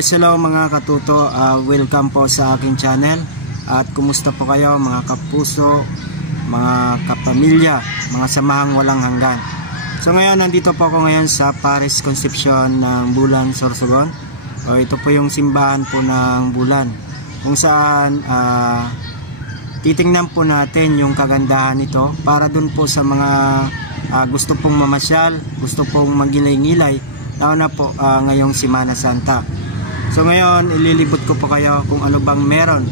Hello mga katuto, welcome po sa aking channel. At kumusta po kayo mga kapuso, mga kapamilya, mga samahang walang hanggan. So ngayon, nandito po ako ngayon sa Paris Concepcion ng Bulan, Sorsogon. Ito po yung simbahan po ng Bulan, kung saan titingnan po natin yung kagandahan nito para dun po sa mga gusto pong mamasyal, gusto pong magilay-ngilay, lalo na po ngayong Semana Santa. So ngayon, ililibot ko po kayo kung ano bang meron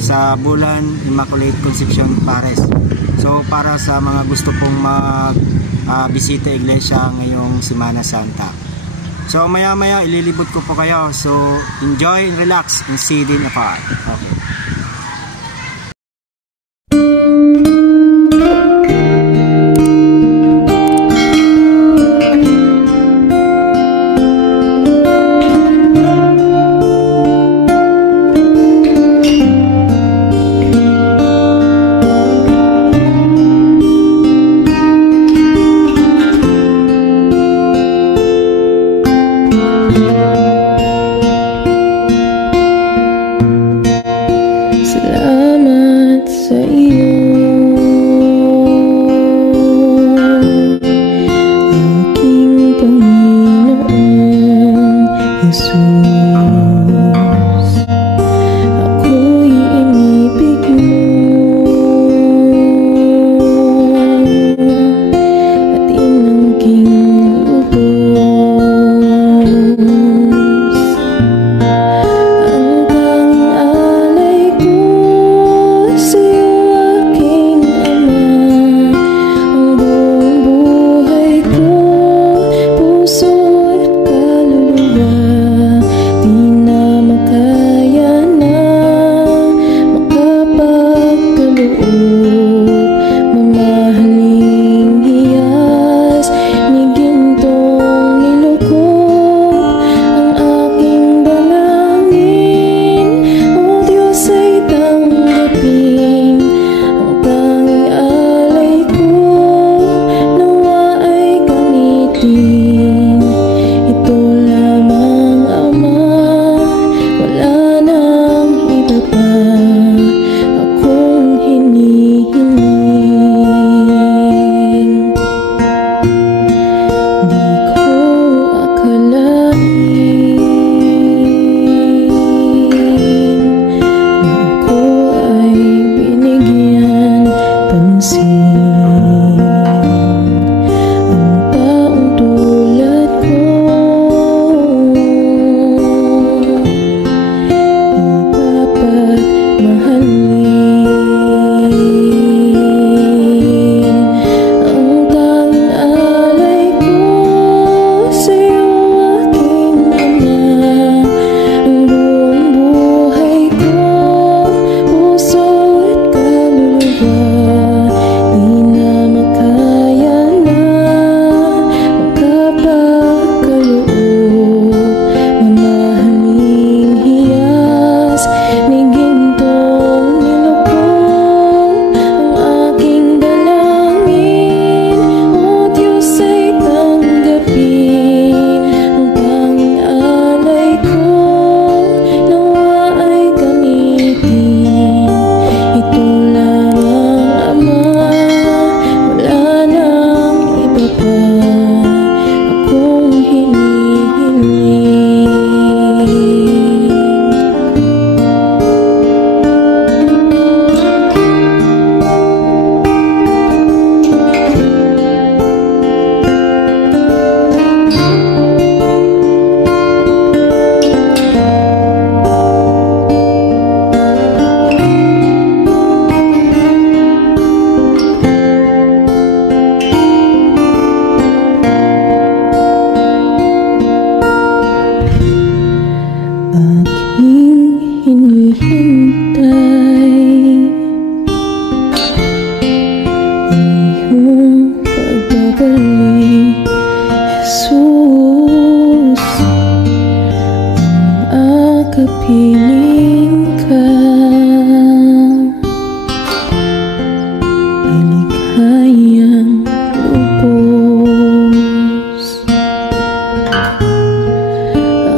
sa Bulan Immaculate Concepcion Paris. So para sa mga gusto pong bisita iglesia ngayong Semana Santa. So maya maya ililibot ko po kayo. So enjoy, relax, and see din apart. Okay.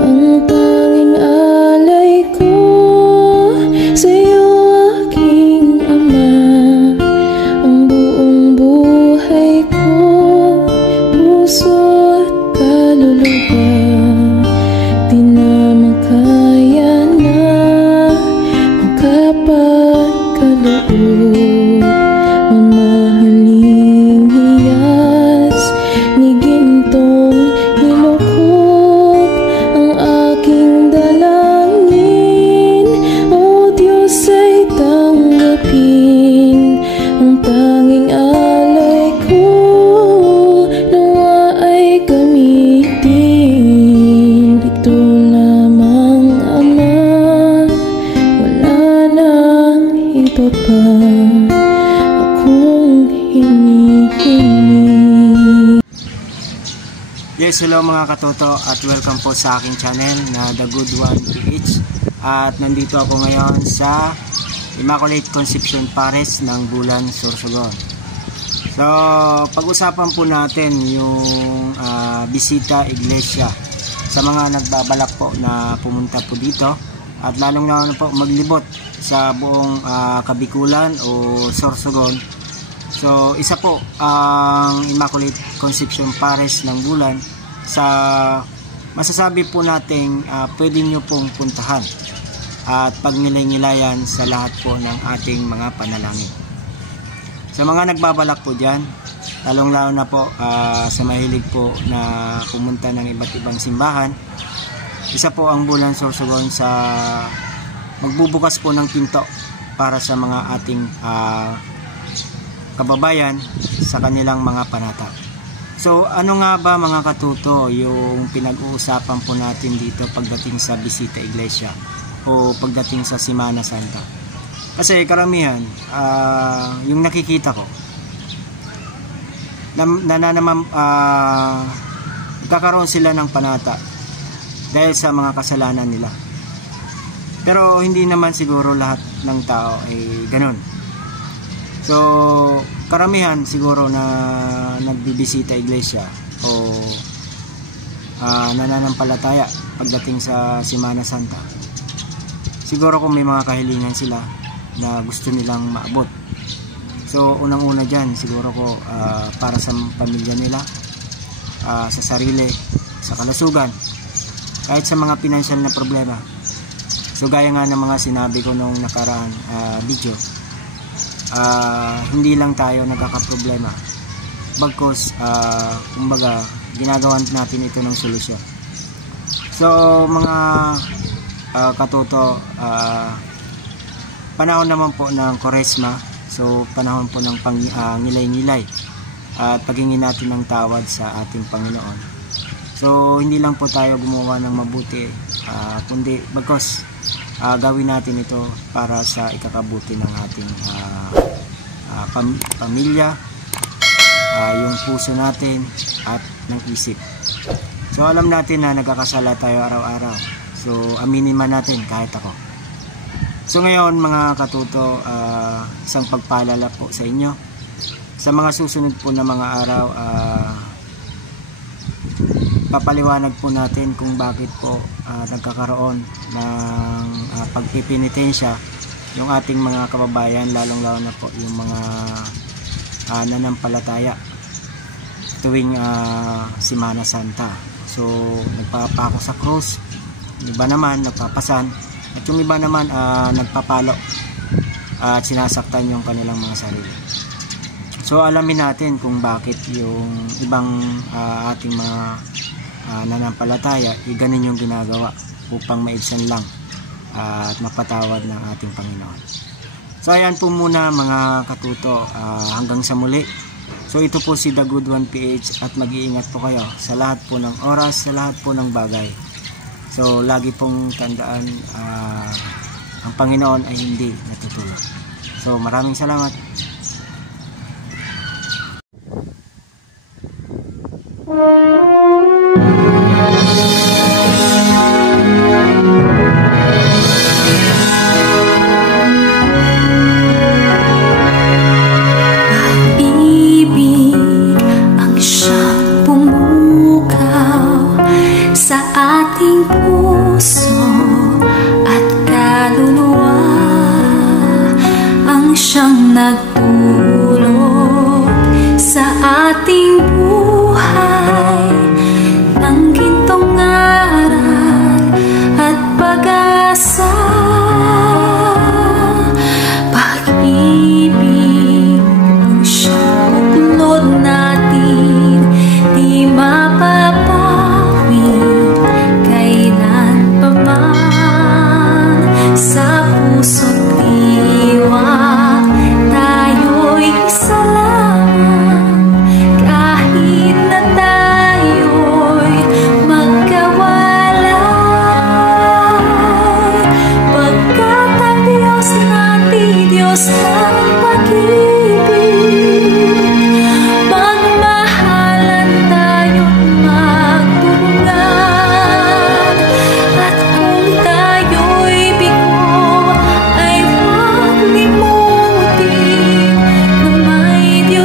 Ang tanging hinihiling. Yes, hello mga katoto at welcome po sa aking channel na The Good One PH. At nandito ako ngayon sa Immaculate Conception Pares ng Bulan, Sorsogon. So, pag-usapan po natin yung bisita iglesia sa mga nagbabalak po na pumunta po dito at lalong na po maglibot sa buong Kabikulan o Sorsogon. So, isa po ang Immaculate Conception Pares ng Bulan sa masasabi po nating pwede nyo pong puntahan at pagnilay-nilayan sa lahat po ng ating mga panalangin. Sa mga nagbabalak po dyan, lalong-lalo na po sa mahilig po na pumunta ng iba't ibang simbahan, isa po ang Bulan Sorsogon sa magbubukas po ng pinto para sa mga ating kababayan sa kanilang mga panata. So ano nga ba mga katuto yung pinag-uusapan po natin dito pagdating sa bisita iglesia o pagdating sa Semana Santa? Kasi karamihan yung nakikita ko nagkakaroon sila ng panata dahil sa mga kasalanan nila. Pero hindi naman siguro lahat ng tao ay ganun. So, karamihan siguro na nagbibisita iglesia o nananampalataya pagdating sa Semana Santa. Siguro kung may mga kahilingan sila na gusto nilang maabot. So, unang-una dyan, siguro ko para sa pamilya nila, sa sarili, sa kalusugan, kahit sa mga financial na problema. So, gaya nga ng mga sinabi ko nung nakaraang video, hindi lang tayo nagkakaproblema, bagkus kumbaga ginagawan natin ito ng solusyon. So mga katoto, panahon naman po ng Koresma, so panahon po ng ngilay-ngilay at paghingi natin ng tawad sa ating Panginoon. So hindi lang po tayo gumawa ng mabuti, kundi bagkus gawin natin ito para sa ikakabuti ng ating pamilya, yung puso natin at ng isip. So alam natin na nagkakasala tayo araw-araw, so aminin man natin kahit ako. So ngayon mga katuto, isang pagpaalala po sa inyo sa mga susunod po na mga araw. Papaliwanag po natin kung bakit po nagkakaroon ng pagpipinitensya yung ating mga kababayan, lalong-lalo na po yung mga nanampalataya tuwing Semana Santa. So nagpapako sa cross, yung iba naman nagpapasan, at yung iba naman nagpapalo at sinasaktan yung kanilang mga sarili. So alamin natin kung bakit yung ibang ating mga nanampalataya ganun yung ginagawa upang maibsan lang at mapatawad ng ating Panginoon. So ayan po muna mga katuto, hanggang sa muli. So ito po si The Good One PH at mag-iingat po kayo sa lahat po ng oras, sa lahat po ng bagay. So lagi pong tandaan, ang Panginoon ay hindi natutulog. So maraming salamat. Sa ating puso at kaluluwa, ang siyang nagtulog sa ating buhay.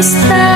Diyos tayo